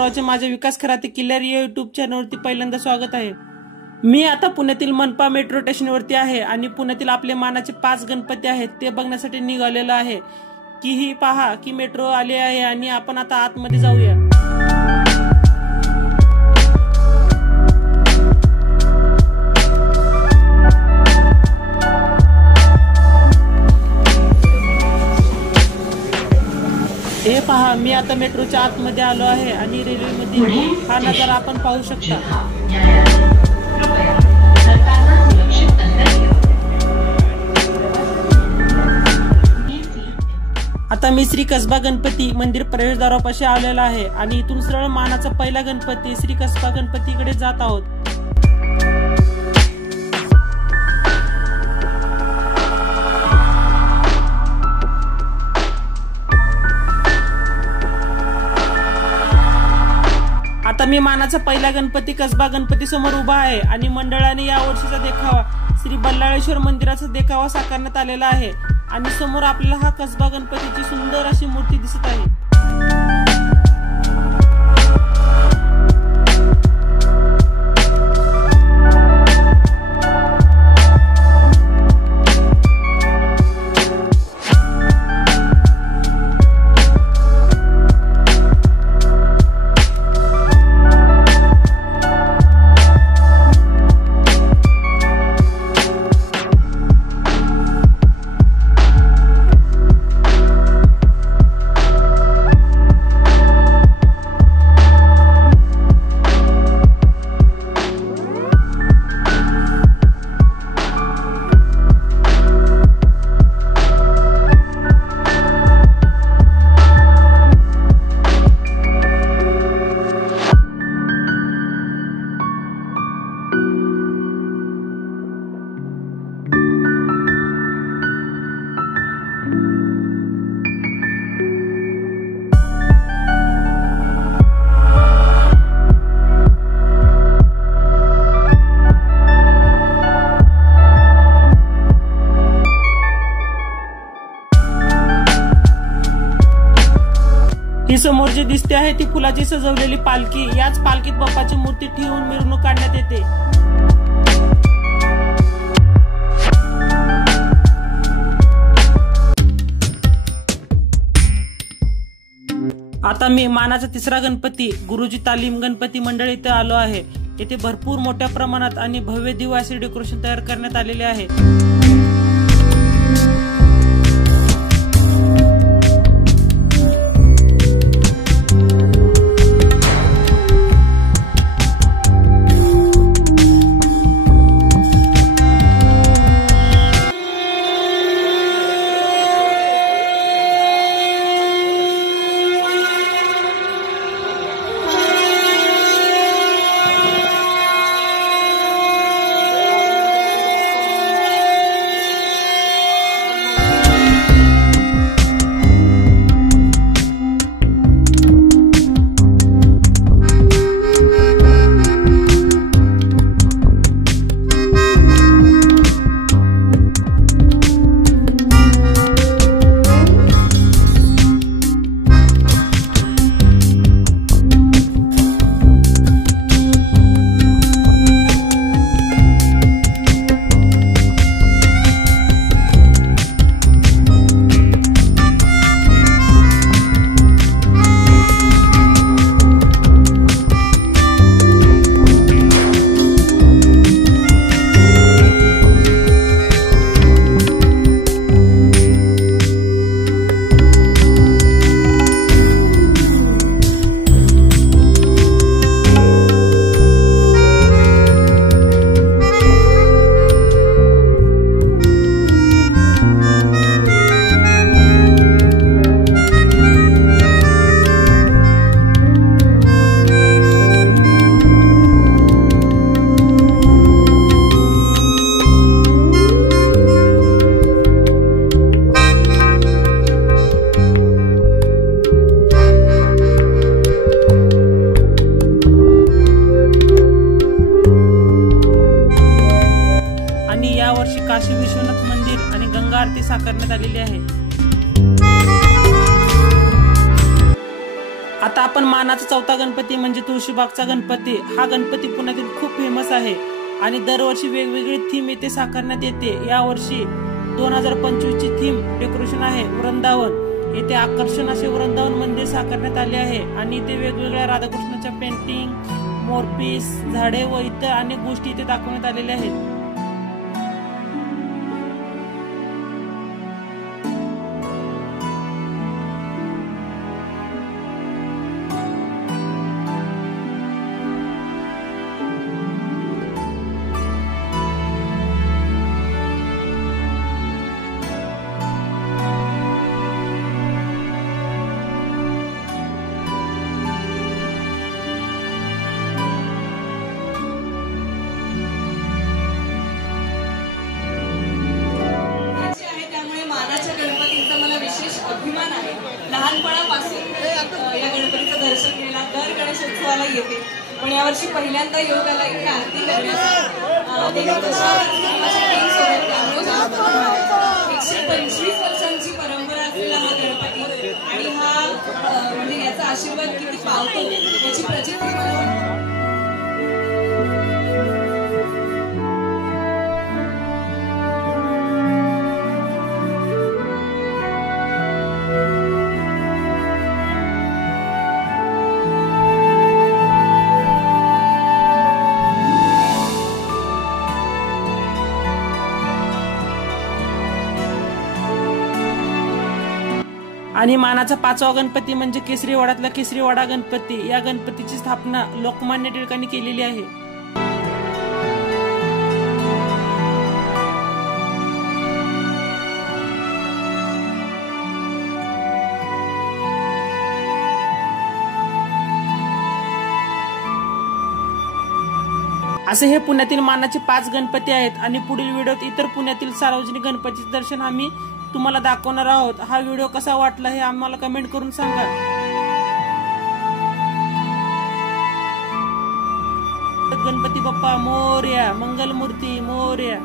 सर्वांचे माझ्या विकास खराते किल्लारी या युट्यूब चॅनलवरती पहिल्यांदा स्वागत आहे। मी आता पुण्यातील मनपा मेट्रो स्टेशनवरती आहे आणि पुण्यातील आपले मानाचे 5 गणपती आहेत ते बघण्यासाठी निघालेलो आहे की ही पहा की मेट्रो आली आहे आणि आपण आता आतमध्ये जाऊया। हे पहा मी आता मेट्रोच्या आतमध्ये आलो आहे आणि रेल्वेमध्ये हा नजारा आपण पाहू शकता। आता मी श्री कसबा गणपती मंदिर प्रवेशद्वारापाशी आलेला आहे आणि इथून सरळ मानाचा पहिला गणपती श्री कसबा गणपतीकडे जात आहोत। आता मी मानाचा पहिला गणपती कसबा गणपती समोर उभा आहे आणि मंडळाने या वर्षीचा देखावा श्री बल्लाळेश्वर मंदिराचा देखावा साकारण्यात आलेला आहे आणि समोर आपल्याला हा कसबा गणपतीची सुंदर अशी मूर्ती दिसत आहे। ही समोर जी दिसते आहे ती फुलाची सजवलेली पालखी। याच पालखीत बाप्पाची मूर्ती ठेवून मिरवणूक काढण्यात येते। आता मी मानाचा तिसरा गणपती गुरुजी तालीम गणपती मंडळ इथे आलो आहे। येथे भरपूर मोठ्या प्रमाणात आणि भव्य दिव्य असे डेकोरेशन तयार करण्यात आलेले आहे। काशी विश्वनाथ मंदिर आणि गंगा आरती साकारण्यात आलेली आहे। आता आपण मानाचा चौथा गणपती म्हणजे तुळशीबागचा गणपती. हा गणपती पुण्यातील खूप फेमस आहे आणि दरवर्षी वेगवेगळी थीम येथे साकारण्यात येते. यावर्षी 2025 ची थीम डेकोरेशन आहे वृंदावन. येथे आकर्षण असे वृंदावन मंदिर साकारण्यात आले आहे आणि इथे वेगवेगळ्या राधाकृष्णाच्या पेंटिंग, मोरपीस, झाडे व इतर अनेक गोष्टी इथे दाखवण्यात आलेल्या आहेत. अभिमान आहे. लहानपणापासून या गणपतीचं दर्शन घ्यायला दर गणेशोत्सवाला येते, पण यावर्षी पहिल्यांदा योग आला इथे आरती करण्याचा. 125 वर्षांची परंपरा असलेला हा गणपती आणि हा म्हणजे याचा आशीर्वाद किती पावतो याची प्रचिती मला आणि मानाचा पाचवा गणपती म्हणजे केसरीवाड्यातला केसरीवाडा गणपती. या गणपतीची स्थापना लोकमान्य टिळकांनी केलेली आहे. असे हे पुण्यातील मानाचे 5 गणपती आहेत आणि पुढील व्हिडिओत इतर पुण्यातील सार्वजनिक गणपतीचे दर्शन आम्ही तुम्हाला दाखवणार आहोत. हा व्हिडिओ कसा वाटला हे आम्हाला कमेंट करून सांगा. गणपती बाप्पा मोरया, मंगलमूर्ती मोरया.